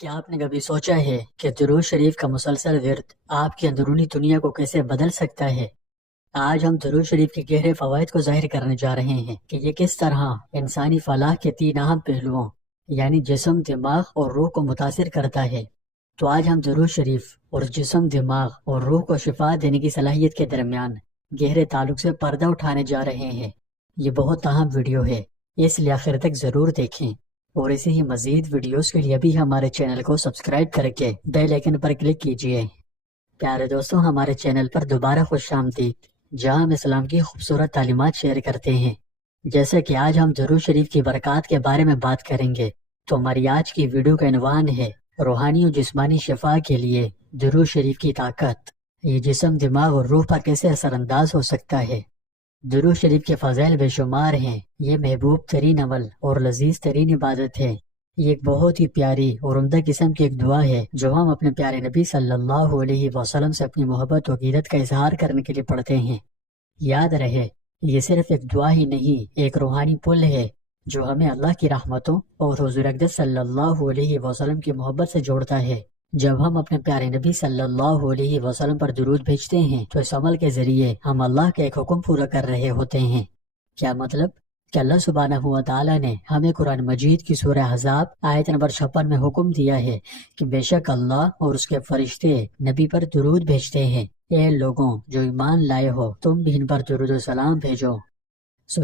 کیا آپ نے کبھی سوچا ہے کہ درود شریف کا مسلسل ورد آپ کی اندرونی دنیا کو کیسے بدل سکتا ہے؟ آج ہم درود شریف کے گہرے فوائد کو ظاہر کرنے جا رہے ہیں کہ یہ کس طرح انسانی فلاح کے 3 اہم پہلوؤں یعنی جسم، دماغ اور روح کو متاثر کرتا ہے۔ تو آج ہم درود شریف اور جسم، دماغ اور روح کو شفا دینے کی صلاحیت کے درمیان گہرے تعلق سے پردہ اٹھانے جا رہے ہیں۔ یہ بہت اہم ویڈیو ہے، اس لیے آخر تک ضرور دیکھیں، اور اسی ہی مزید ویڈیوز کے لیے بھی ہمارے چینل کو سبسکرائب کر کے بیل آئیکن پر کلک کیجیے۔ پیارے دوستوں، ہمارے چینل پر دوبارہ خوش آمدید، جہاں ہم اسلام کی خوبصورت تعلیمات شیئر کرتے ہیں۔ جیسا کہ آج ہم درود شریف کی برکات کے بارے میں بات کریں گے، تو ہماری آج کی ویڈیو کا عنوان ہے روحانی اور جسمانی شفا کے لیے درود شریف کی طاقت۔ یہ جسم، دماغ اور روح پر کیسے اثر انداز ہو سکتا ہے؟ درود شریف کے فضائل بے شمار ہیں۔ یہ محبوب ترین عمل اور لذیذ ترین عبادت ہے۔ یہ ایک بہت ہی پیاری اور عمدہ قسم کی ایک دعا ہے جو ہم اپنے پیارے نبی صلی اللہ علیہ وسلم سے اپنی محبت و عقیدت کا اظہار کرنے کے لیے پڑھتے ہیں۔ یاد رہے، یہ صرف ایک دعا ہی نہیں، ایک روحانی پل ہے جو ہمیں اللہ کی رحمتوں اور حضور اقدس صلی اللہ علیہ وسلم کی محبت سے جوڑتا ہے۔ جب ہم اپنے پیارے نبی صلی اللہ علیہ وسلم پر درود بھیجتے ہیں تو اس عمل کے ذریعے ہم اللہ کا ایک حکم پورا کر رہے ہوتے ہیں۔ کیا مطلب؟ کہ اللہ سبحانہ و تعالیٰ نے ہمیں قرآن مجید کی سورہ احزاب آیت نمبر 56 میں حکم دیا ہے کہ بے شک اللہ اور اس کے فرشتے نبی پر درود بھیجتے ہیں۔ اے لوگوں جو ایمان لائے ہو، تم بھی ان پر درود و سلام بھیجو۔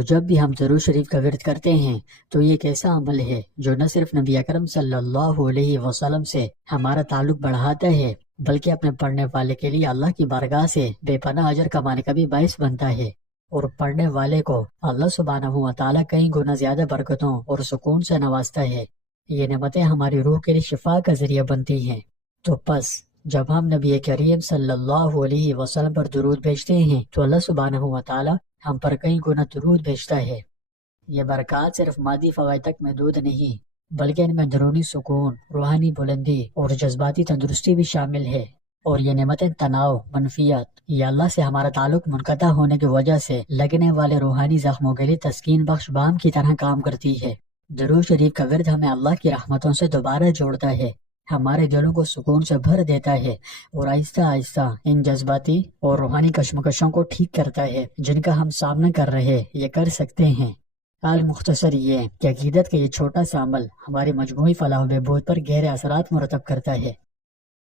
جب بھی ہم درود شریف کا ورد کرتے ہیں تو یہ ایک ایسا عمل ہے جو نہ صرف نبی اکرم صلی اللہ علیہ وسلم سے ہمارا تعلق بڑھاتا ہے، بلکہ اپنے پڑھنے والے کے لیے اللہ کی بارگاہ سے بے پناہ اجر کمانے کا بھی باعث بنتا ہے، اور پڑھنے والے کو اللہ سبحانہ و تعالیٰ کئی گنا زیادہ برکتوں اور سکون سے نوازتا ہے۔ یہ نعمتیں ہماری روح کے لیے شفا کا ذریعہ بنتی ہیں۔ تو پس جب ہم نبی کریم صلی اللہ علیہ وسلم پر درود بھیجتے ہیں تو اللہ سبحانہ و تعالیٰ ہم پر کئی گنا درود بھیجتا ہے۔ یہ برکات صرف مادی فوائد تک محدود نہیں، بلکہ ان میں درونی سکون، روحانی بلندی اور جذباتی تندرستی بھی شامل ہے۔ اور یہ نعمتیں تناؤ، منفیات یا اللہ سے ہمارا تعلق منقطع ہونے کی وجہ سے لگنے والے روحانی زخموں کے لیے تسکین بخش بام کی طرح کام کرتی ہے۔ درود شریف کا ورد ہمیں اللہ کی رحمتوں سے دوبارہ جوڑتا ہے، ہمارے دلوں کو سکون سے بھر دیتا ہے، اور آہستہ آہستہ ان جذباتی اور روحانی کشمکشوں کو ٹھیک کرتا ہے جن کا ہم سامنا کر رہے یہ کر سکتے ہیں۔ مختصر یہ کہ عقیدت کا یہ چھوٹا سا عمل ہماری مجموعی فلاح و بہبود پر گہرے اثرات مرتب کرتا ہے۔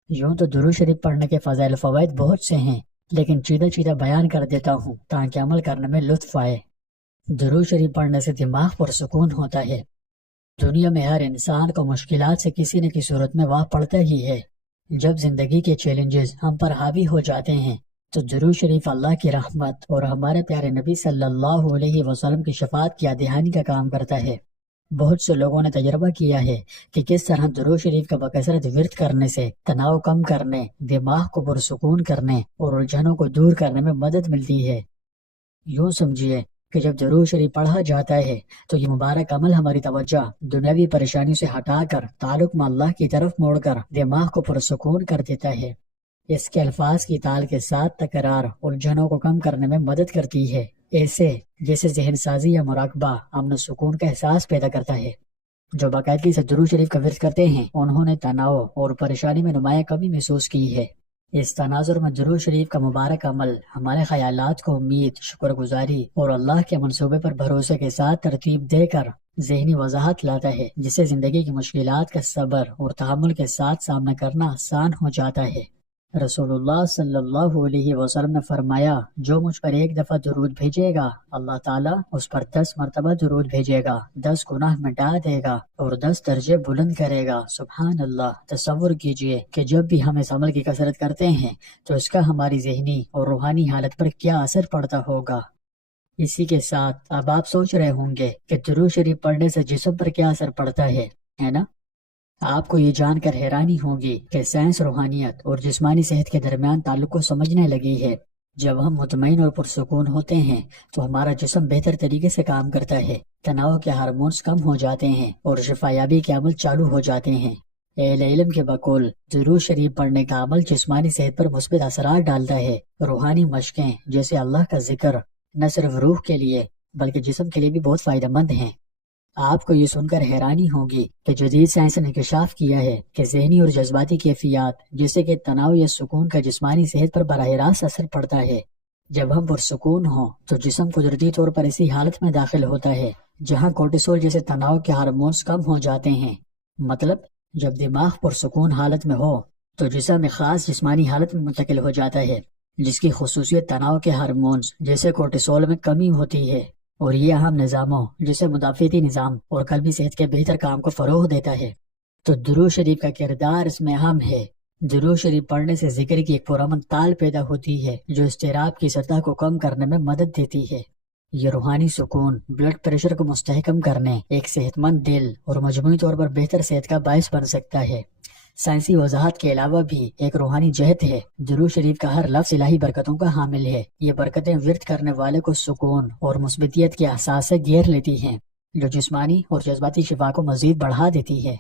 یوں تو درود شریف پڑھنے کے فضائل و فوائد بہت سے ہیں، لیکن چیدہ بیان کر دیتا ہوں تاکہ عمل کرنے میں لطف آئے۔ درود شریف پڑھنے سے دماغ پر سکون ہوتا ہے۔ دنیا میں ہر انسان کو مشکلات سے کسی نہ کسی صورت میں واہ پڑتا ہی ہے۔ جب زندگی کے چیلنجز ہم پر حاوی ہو جاتے ہیں تو درود شریف اللہ کی رحمت اور ہمارے پیارے نبی صلی اللہ علیہ وسلم کی شفاعت کی دہانی کا کام کرتا ہے۔ بہت سے لوگوں نے تجربہ کیا ہے کہ کس طرح درود شریف کا بکثرت ورد کرنے سے تناؤ کم کرنے، دماغ کو پرسکون کرنے اور الجھنوں کو دور کرنے میں مدد ملتی ہے۔ یوں سمجھیے کہ جب درود شریف پڑھا جاتا ہے تو یہ مبارک عمل ہماری توجہ دنیاوی پریشانیوں سے ہٹا کر تعلق میں اللہ کی طرف موڑ کر دماغ کو پرسکون کر دیتا ہے۔ اس کے الفاظ کی تال کے ساتھ تکرار الجھنوں کو کم کرنے میں مدد کرتی ہے، ایسے جیسے ذہن سازی یا مراقبہ امن و سکون کا احساس پیدا کرتا ہے۔ جو باقاعدگی سے درود شریف کا ورد کرتے ہیں انہوں نے تناؤ اور پریشانی میں نمایاں کمی محسوس کی ہے۔ اس تناظر میں درود شریف کا مبارک عمل ہمارے خیالات کو امید، شکر گزاری اور اللہ کے منصوبے پر بھروسے کے ساتھ ترتیب دے کر ذہنی وضاحت لاتا ہے، جس سے زندگی کی مشکلات کا صبر اور تحمل کے ساتھ سامنا کرنا آسان ہو جاتا ہے۔ رسول اللہ صلی اللہ علیہ وسلم نے فرمایا، جو مجھ پر ایک دفعہ درود بھیجے گا اللہ تعالیٰ اس پر 10 مرتبہ درود بھیجے گا، 10 گناہ مٹا دے گا اور 10 درجے بلند کرے گا۔ سبحان اللہ! تصور کیجئے کہ جب بھی ہم اس عمل کی کثرت کرتے ہیں تو اس کا ہماری ذہنی اور روحانی حالت پر کیا اثر پڑتا ہوگا۔ اسی کے ساتھ اب آپ سوچ رہے ہوں گے کہ درود شریف پڑھنے سے جسم پر کیا اثر پڑتا ہے نا؟ آپ کو یہ جان کر حیرانی ہوگی کہ سائنس روحانیت اور جسمانی صحت کے درمیان تعلق کو سمجھنے لگی ہے۔ جب ہم مطمئن اور پرسکون ہوتے ہیں تو ہمارا جسم بہتر طریقے سے کام کرتا ہے، تناؤ کے ہارمونز کم ہو جاتے ہیں اور شفا یابی کے عمل چالو ہو جاتے ہیں۔ اہل علم کے بقول درود شریف پڑھنے کا عمل جسمانی صحت پر مثبت اثرات ڈالتا ہے۔ روحانی مشقیں جیسے اللہ کا ذکر نہ صرف روح کے لیے بلکہ جسم کے لیے بھی بہت فائدہ مند ہیں۔ آپ کو یہ سن کر حیرانی ہوگی کہ جدید سائنس نے انکشاف کیا ہے کہ ذہنی اور جذباتی کیفیات جیسے کہ تناؤ یا سکون کا جسمانی صحت پر براہ راست اثر پڑتا ہے۔ جب ہم پرسکون ہوں تو جسم قدرتی طور پر ایسی حالت میں داخل ہوتا ہے جہاں کورٹیسول جیسے تناؤ کے ہارمونز کم ہو جاتے ہیں۔ مطلب جب دماغ پرسکون حالت میں ہو تو جسم ایک خاص جسمانی حالت میں منتقل ہو جاتا ہے جس کی خصوصیت تناؤ کے ہارمونز جیسے کورٹیسول میں کمی ہوتی ہے، اور یہ اہم نظاموں جیسے مدافعتی نظام اور قلبی صحت کے بہتر کام کو فروغ دیتا ہے۔ تو درود شریف کا کردار اس میں اہم ہے۔ درود شریف پڑھنے سے ذکر کی ایک پرامن تال پیدا ہوتی ہے جو اضطراب کی سطح کو کم کرنے میں مدد دیتی ہے۔ یہ روحانی سکون، بلڈ پریشر کو مستحکم کرنے، ایک صحت مند دل اور مجموعی طور پر بہتر صحت کا باعث بن سکتا ہے۔ سائنسی وضاحت کے علاوہ بھی ایک روحانی جہت ہے۔ درود شریف کا ہر لفظ الہی برکتوں کا حامل ہے۔ یہ برکتیں ورد کرنے والے کو سکون اور مثبتیت کے احساس سے گھیر لیتی ہیں جو جسمانی اور جذباتی شفا کو مزید بڑھا دیتی ہے۔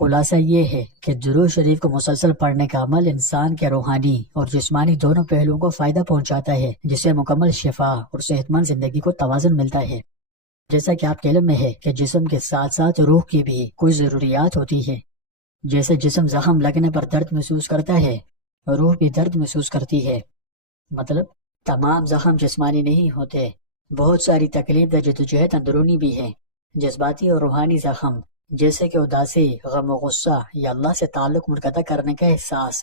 خلاصہ یہ ہے کہ درود شریف کو مسلسل پڑھنے کا عمل انسان کے روحانی اور جسمانی دونوں پہلوؤں کو فائدہ پہنچاتا ہے، جس سے مکمل شفا اور صحت مند زندگی کو توازن ملتا ہے۔ جیسا کہ آپ کے علم میں ہے کہ جسم کے ساتھ ساتھ روح کی بھی کچھ ضروریات ہوتی ہے۔ جیسے جسم زخم لگنے پر درد محسوس کرتا ہے، روح بھی درد محسوس کرتی ہے۔ مطلب تمام زخم جسمانی نہیں ہوتے، بہت ساری تکلیف دہ جدوجہد اندرونی بھی ہے۔ جذباتی اور روحانی زخم جیسے کہ اداسی، غم و غصہ یا اللہ سے تعلق منقطع کرنے کا احساس،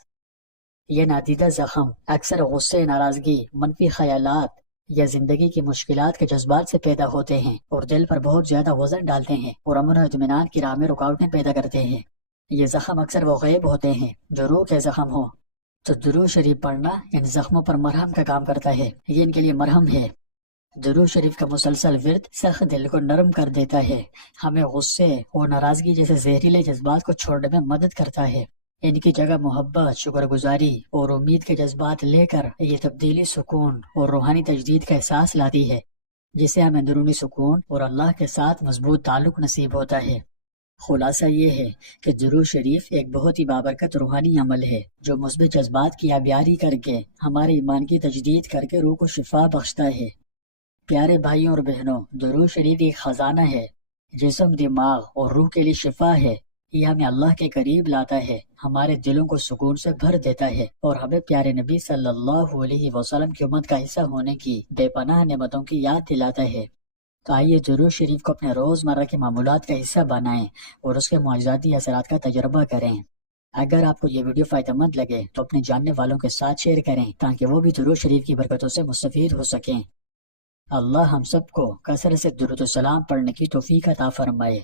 یہ نادیدہ زخم اکثر غصے، ناراضگی، منفی خیالات یا زندگی کی مشکلات کے جذبات سے پیدا ہوتے ہیں اور دل پر بہت زیادہ وزن ڈالتے ہیں اور امن و اطمینان کی راہ میں رکاوٹیں پیدا کرتے ہیں۔ یہ زخم اکثر وہ غیب ہوتے ہیں جو روح کے زخم ہوں، تو درود شریف پڑھنا ان زخموں پر مرہم کا کام کرتا ہے، یہ ان کے لیے مرہم ہے۔ درود شریف کا مسلسل ورد سخت دل کو نرم کر دیتا ہے، ہمیں غصے اور ناراضگی جیسے زہریلے جذبات کو چھوڑنے میں مدد کرتا ہے۔ ان کی جگہ محبت، شکر گزاری اور امید کے جذبات لے کر یہ تبدیلی سکون اور روحانی تجدید کا احساس لاتی ہے، جس سے ہمیں اندرونی سکون اور اللہ کے ساتھ مضبوط تعلق نصیب ہوتا ہے۔ خلاصہ یہ ہے کہ درود شریف ایک بہت ہی بابرکت روحانی عمل ہے جو مثبت جذبات کی آبیاری کر کے ہمارے ایمان کی تجدید کر کے روح کو شفا بخشتا ہے۔ پیارے بھائیوں اور بہنوں، درود شریف ایک خزانہ ہے، جسم، دماغ اور روح کے لیے شفا ہے۔ یہ ہمیں اللہ کے قریب لاتا ہے، ہمارے دلوں کو سکون سے بھر دیتا ہے اور ہمیں پیارے نبی صلی اللہ علیہ وسلم کی امت کا حصہ ہونے کی بے پناہ نعمتوں کی یاد دلاتا ہے۔ تو آئیے درود شریف کو اپنے روزمرہ کے معمولات کا حصہ بنائیں اور اس کے معجزاتی اثرات کا تجربہ کریں۔ اگر آپ کو یہ ویڈیو فائدہ مند لگے تو اپنے جاننے والوں کے ساتھ شیئر کریں تاکہ وہ بھی درود شریف کی برکتوں سے مستفید ہو سکیں۔ اللہ ہم سب کو کثرت سے درود و سلام پڑھنے کی توفیق عطا فرمائے۔